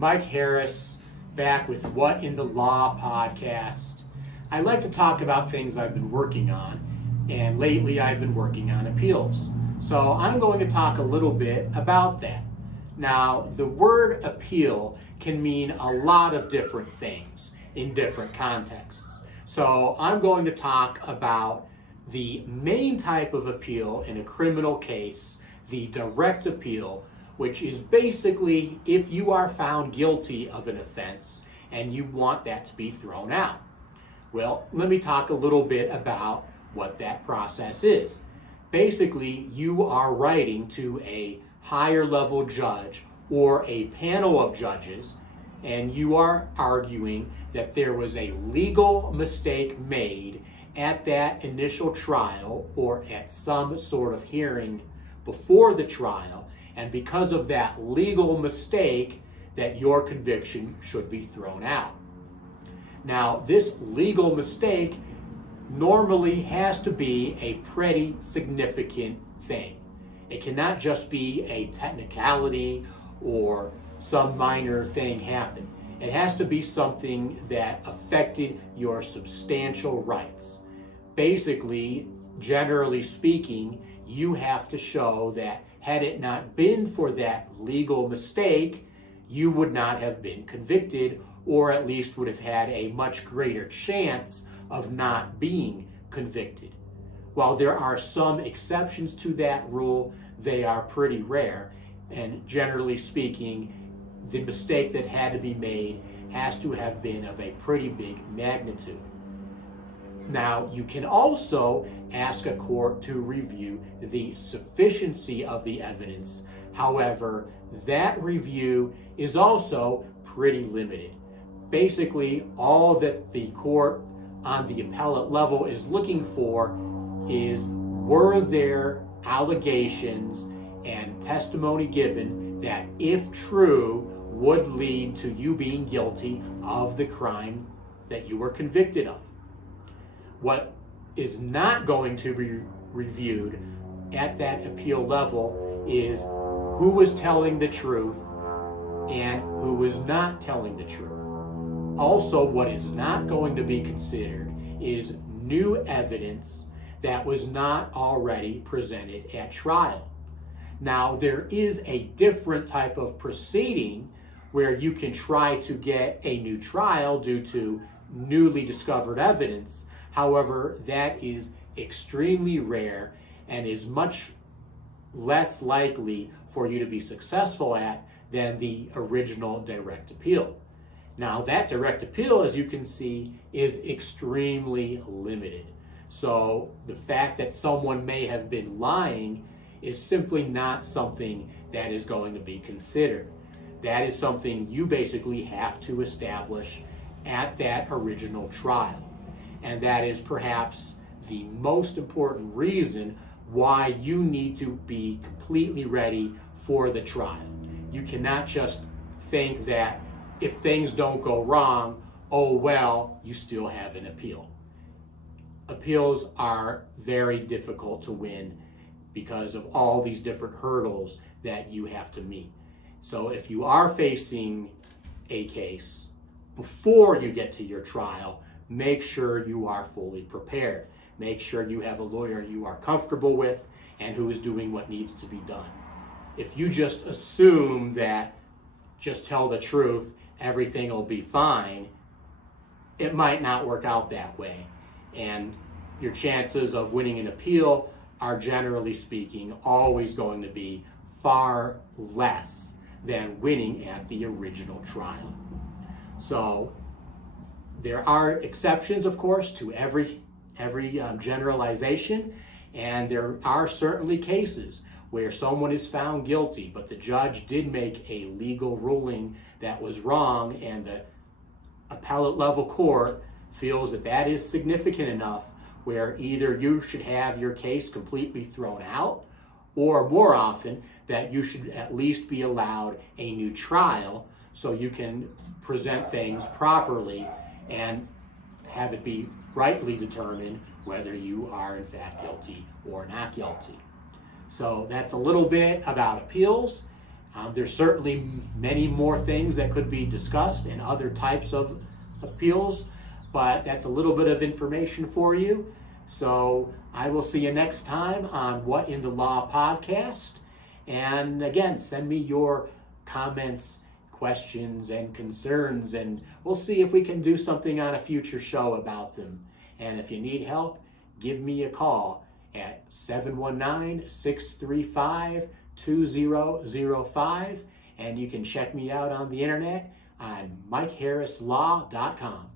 Mike Harris, back with What in the Law podcast. I like to talk about things I've been working on, and lately I've been working on appeals. So I'm going to talk a little bit about that. Now, the word appeal can mean a lot of different things in different contexts. So I'm going to talk about the main type of appeal in a criminal case, the direct appeal, which is basically if you are found guilty of an offense and you want that to be thrown out. Well, let me talk a little bit about what that process is. Basically, you are writing to a higher level judge or a panel of judges, and you are arguing that there was a legal mistake made at that initial trial or at some sort of hearing before the trial, and because of that legal mistake, that your conviction should be thrown out. Now, this legal mistake normally has to be a pretty significant thing. It cannot just be a technicality or some minor thing happen. It has to be something that affected your substantial rights. Basically, generally speaking, you have to show that had it not been for that legal mistake, you would not have been convicted, or at least would have had a much greater chance of not being convicted. While there are some exceptions to that rule, they are pretty rare, and generally speaking, the mistake that had to be made has to have been of a pretty big magnitude. Now, you can also ask a court to review the sufficiency of the evidence. However, that review is also pretty limited. Basically, all that the court on the appellate level is looking for is, were there allegations and testimony given that, if true, would lead to you being guilty of the crime that you were convicted of. What is not going to be reviewed at that appeal level is who was telling the truth and who was not telling the truth. Also, what is not going to be considered is new evidence that was not already presented at trial. Now, there is a different type of proceeding where you can try to get a new trial due to newly discovered evidence. However, that is extremely rare and is much less likely for you to be successful at than the original direct appeal. Now, that direct appeal, as you can see, is extremely limited. So the fact that someone may have been lying is simply not something that is going to be considered. That is something you basically have to establish at that original trial. And that is perhaps the most important reason why you need to be completely ready for the trial. You cannot just think that if things don't go wrong, oh well, you still have an appeal. Appeals are very difficult to win because of all these different hurdles that you have to meet. So if you are facing a case before you get to your trial, make sure you are fully prepared. Make sure you have a lawyer you are comfortable with and who is doing what needs to be done. If you just assume that just tell the truth, everything will be fine, it might not work out that way. And your chances of winning an appeal are, generally speaking, always going to be far less than winning at the original trial. So there are exceptions, of course, to every generalization, and there are certainly cases where someone is found guilty, but the judge did make a legal ruling that was wrong, and the appellate level court feels that that is significant enough where either you should have your case completely thrown out, or more often, that you should at least be allowed a new trial so you can present things properly and have it be rightly determined whether you are in fact guilty or not guilty. So that's a little bit about appeals. There's certainly many more things that could be discussed and other types of appeals, but that's a little bit of information for you. So I will see you next time on What in the Law podcast. And again, send me your comments, questions, and concerns, and we'll see if we can do something on a future show about them. And if you need help, give me a call at 719-635-2005, and you can check me out on the internet on MikeHarrisLaw.com.